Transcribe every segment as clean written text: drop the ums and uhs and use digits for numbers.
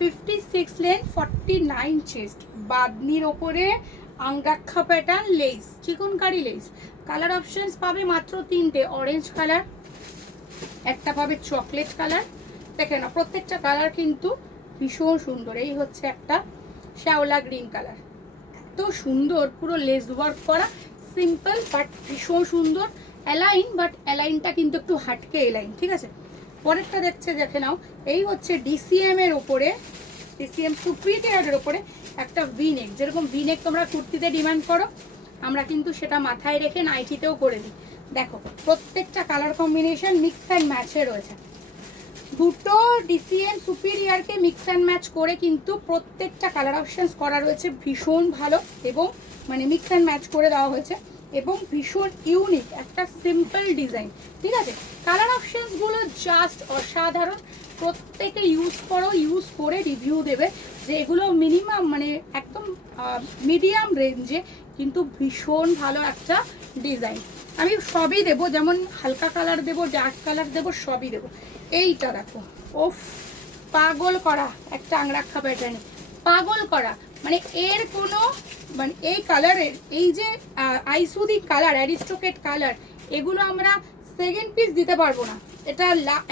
56 length, 49 chest, বাদনির ওপরে angrakha pattern lace, chikankari lace. Colour options পাবে মাত্র তিনটে, অরেঞ্জ কালার, একটা পাবে চকলেট কালার। দেখে না প্রত্যেকটা কালার কিন্তু ভীষণ সুন্দর। এই হচ্ছে একটা শ্যাওলা গ্রিন কালার, এত সুন্দর, পুরো লেস ওয়ার্ক করা, সিম্পল বাট ভীষণ সুন্দর। অ্যালাইন, বাট অ্যালাইনটা কিন্তু একটু হাটকে এলাইন, ঠিক আছে। পরেরটা দেখে নাও, এই হচ্ছে ডিসিএম এর ওপরে, ডিসিএম সুপ্রিটিয়ারের ওপরে একটা ভিনেক। যেরকম ভিনেক তোমরা কুর্তিতে ডিমান্ড করো, আমরা কিন্তু সেটা মাথায় রেখে নাইটিতেও করে দিই। দেখো প্রত্যেকটা কালার কম্বিনেশন মিক্স অ্যান্ড ম্যাচে রয়েছে। দুটো ডিসিএম সুপিরিয়ারকে মিক্স অ্যান্ড ম্যাচ করে কিন্তু প্রত্যেকটা কালার অপশনস করা রয়েছে ভীষণ ভালো, এবং মানে মিক্স অ্যান্ড ম্যাচ করে দেওয়া হয়েছে, এবং ভীষণ ইউনিক একটা সিম্পল ডিজাইন, ঠিক আছে। কালার অপশনসগুলো জাস্ট অসাধারণ। প্রত্যেকে ইউজ করো, ইউজ করে রিভিউ দেবে যে এগুলো মিনিমাম মানে একদম মিডিয়াম রেঞ্জে, কিন্তু ভীষণ ভালো একটা ডিজাইন। আমি সবই দেবো, যেমন হালকা কালার দেবো, ডার্ক কালার দেবো, সবই দেবো। এইটা দেখো, ওফ, পাগল করা একটা আংরাক্ষা প্যাটার্নে, পাগল করা, মানে এর কোনো মানে এই কালারের, এই যে আইসুদি কালার, অ্যারিস্টোকেট কালার, এগুলো আমরা সেকেন্ড পিস দিতে পারবো না। এটা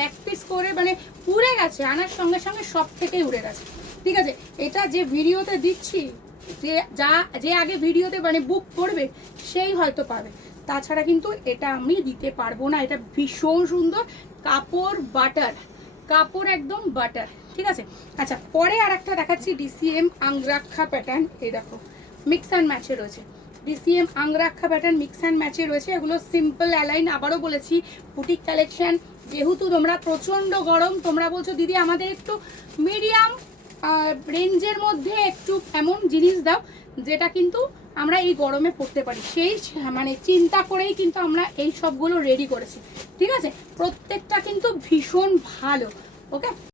এক পিস করে মানে উড়ে গেছে, আনার সঙ্গে সঙ্গে সব থেকেই উড়ে গেছে, ঠিক আছে। এটা যে ভিডিওতে দিচ্ছি, যে আগে ভিডিওতে মানে বুক করবে সেই হয়তো পাবে, তাছাড়া কিন্তু এটা আমি দিতে পারবো না। এটা ভীষণ সুন্দর, কাপড় বাটার, কাপড় একদম বাটার, ঠিক আছে। আচ্ছা, পরে আর একটা দেখাচ্ছি ডিসিএম আংরাক্ষা প্যাটার্ন। এই দেখো মিক্স অ্যান্ড ম্যাচে রয়েছে, DCM angrakha pattern mix and ম্যাচে রয়েছে। এগুলো সিম্পল অ্যালাইন, আবারও বলেছি বুটিক কালেকশন। যেহেতু তোমরা প্রচণ্ড গরম, তোমরা বলছো দিদি আমাদের একটু মিডিয়াম রেঞ্জের মধ্যে একটু এমন জিনিস দাও যেটা কিন্তু আমরা এই গরমে পরতে পারি, সেই মানে চিন্তা করেই কিন্তু আমরা এই সবগুলো রেডি করেছি, ঠিক আছে। প্রত্যেকটা কিন্তু ভীষণ ভালো, ওকে।